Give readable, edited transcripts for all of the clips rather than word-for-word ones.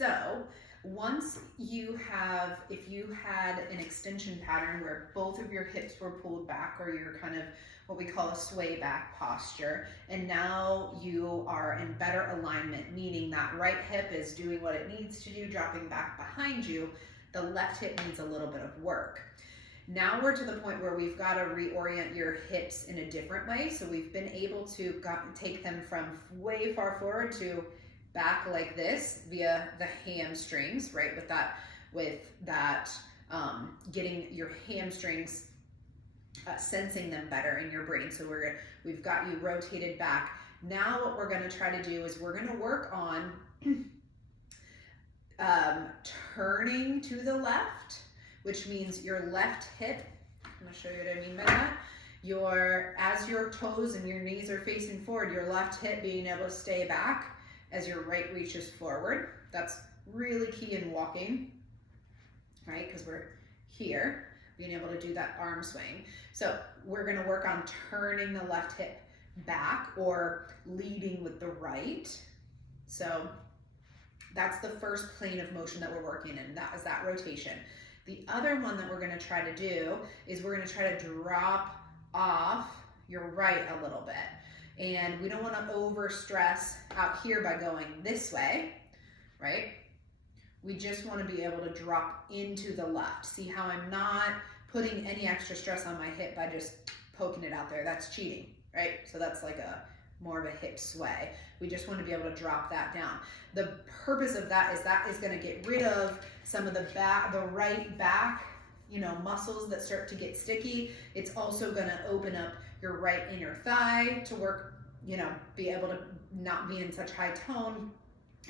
So once if you had an extension pattern where both of your hips were pulled back, or you're kind of what we call a sway back posture, and now you are in better alignment, meaning that right hip is doing what it needs to do, dropping back behind you, the left hip needs a little bit of work. Now we're to the point where we've got to reorient your hips in a different way. So we've been able to take them from way far forward to back like this via the hamstrings, right? With that, getting your hamstrings, sensing them better in your brain. So we've got you rotated back. Now what we're going to try to do is we're going to work on turning to the left, which means your left hip, I'm going to show you what I mean by that. As your toes and your knees are facing forward, your left hip being able to stay back as your right reaches forward. That's really key in walking, right? Because we're here, being able to do that arm swing. So we're going to work on turning the left hip back or leading with the right. So that's the first plane of motion that we're working in. That is that rotation. The other one that we're going to try to do is we're going to try to drop off your right a little bit. And we don't want to overstress out here by going this way, right? We just want to be able to drop into the left. See how I'm not putting any extra stress on my hip by just poking it out there. That's cheating, right? So that's like more of a hip sway. We just want to be able to drop that down. The purpose of that is going to get rid of some of the right back, muscles that start to get sticky. It's also going to open up your right inner thigh to work, be able to not be in such high tone.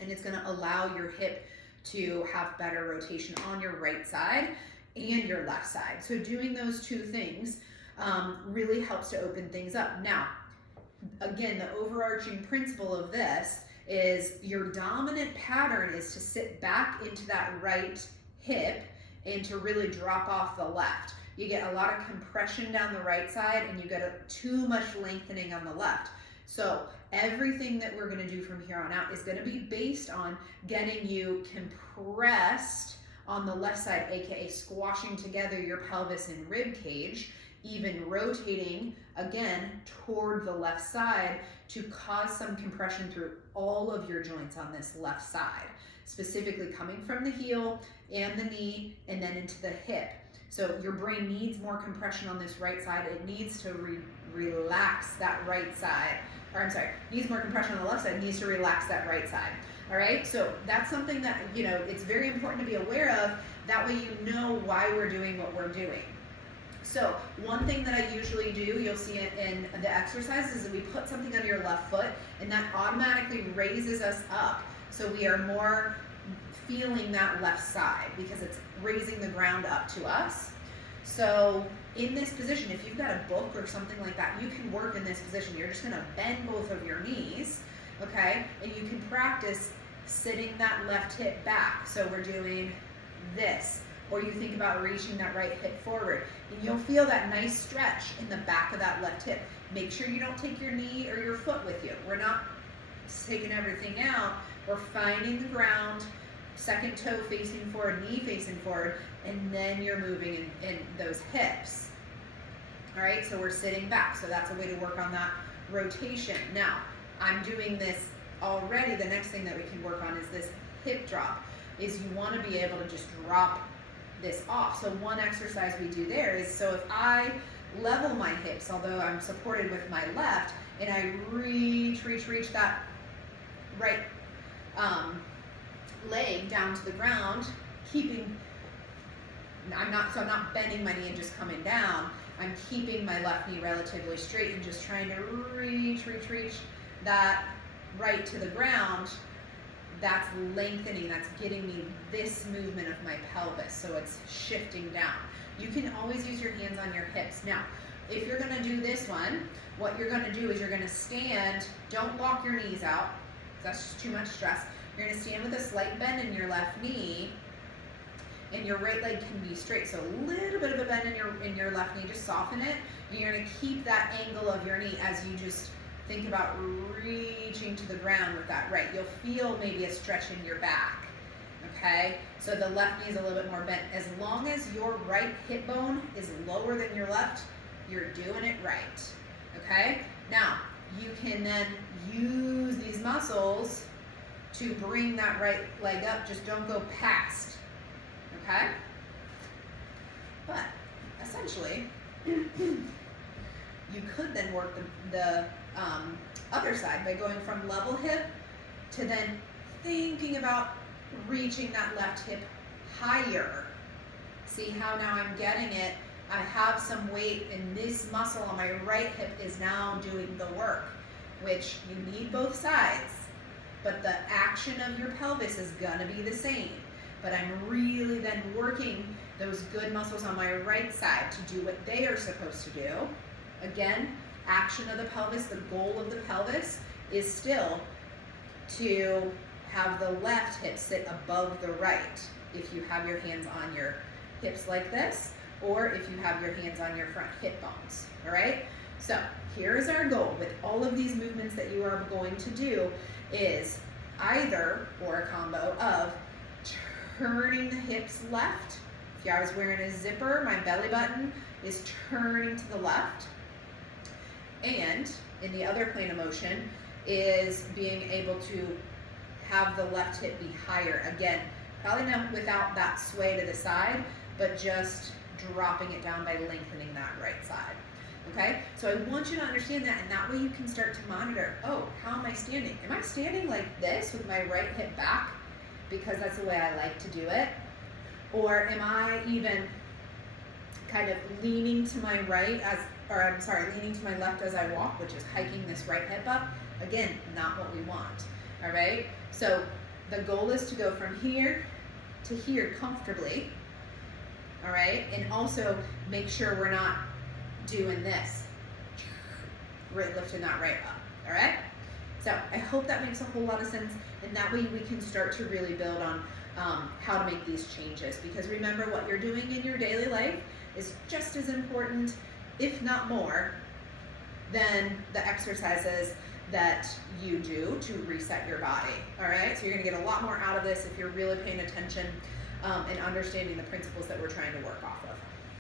And it's going to allow your hip to have better rotation on your right side and your left side. So doing those two things really helps to open things up. Now, again, the overarching principle of this is your dominant pattern is to sit back into that right hip and to really drop off the left. You get a lot of compression down the right side and you get too much lengthening on the left. So everything that we're going to do from here on out is going to be based on getting you compressed on the left side, aka squashing together your pelvis and rib cage, even rotating again toward the left side to cause some compression through all of your joints on this left side, specifically coming from the heel and the knee and then into the hip. So your brain needs more compression on this right side. It needs to relax that right side, needs more compression on the left side, needs to relax that right side. All right, so that's something that, it's very important to be aware of. That way you know why we're doing what we're doing. So one thing that I usually do, you'll see it in the exercises, is that we put something on your left foot and that automatically raises us up. So we are more feeling that left side because it's raising the ground up to us. So in this position, if you've got a book or something like that, you can work in this position. You're just gonna bend both of your knees, okay? And you can practice sitting that left hip back. So we're doing this. Or you think about reaching that right hip forward. And you'll feel that nice stretch in the back of that left hip. Make sure you don't take your knee or your foot with you. We're not taking everything out. We're finding the ground, second toe facing forward, knee facing forward, and then you're moving in those hips. All right, so we're sitting back. So that's a way to work on that rotation. Now, I'm doing this already. The next thing that we can work on is this hip drop, is you want to be able to just drop this off. So one exercise we do there is, so if I level my hips, although I'm supported with my left, and I reach that right leg down to the ground, I'm not bending my knee and just coming down. I'm keeping my left knee relatively straight and just trying to reach that right to the ground. That's lengthening, that's getting me this movement of my pelvis, so it's shifting down. You can always use your hands on your hips. Now, if you're gonna do this one, what you're gonna do is you're gonna stand, don't lock your knees out, that's just too much stress. You're gonna stand with a slight bend in your left knee, and your right leg can be straight. So a little bit of a bend in your left knee, just soften it. And you're gonna keep that angle of your knee as you just think about reaching to the ground with that right. You'll feel maybe a stretch in your back. okay? So the left knee is a little bit more bent. As long as your right hip bone is lower than your left, you're doing it right, okay? Now, you can then use these muscles to bring that right leg up. Just don't go past, okay? But essentially, you could then work the other side by going from level hip to then thinking about reaching that left hip higher. See how now I'm getting it? I have some weight, and this muscle on my right hip is now doing the work, which you need both sides, but the action of your pelvis is gonna be the same. But I'm really then working those good muscles on my right side to do what they are supposed to do. Again, action of the pelvis, the goal of the pelvis is still to have the left hip sit above the right if you have your hands on your hips like this, or if you have your hands on your front hip bones, all right? So here is our goal with all of these movements that you are going to do is either, or a combo of, turning the hips left. If I was wearing a zipper, my belly button is turning to the left. And in the other plane of motion is being able to have the left hip be higher. Again, probably not without that sway to the side, but just dropping it down by lengthening that right side. Okay, so I want you to understand that, and that way you can start to monitor, oh, how am I standing? Am I standing like this with my right hip back because that's the way I like to do it? Or am I even kind of leaning to my right leaning to my left as I walk, which is hiking this right hip up? Again, not what we want, all right? So the goal is to go from here to here comfortably, all right? And also make sure we're not doing this, right, lifting that right up, all right? So I hope that makes a whole lot of sense, and that way we can start to really build on how to make these changes, because remember, what you're doing in your daily life is just as important, if not more, than the exercises that you do to reset your body, all right? So you're gonna get a lot more out of this if you're really paying attention and understanding the principles that we're trying to work off of.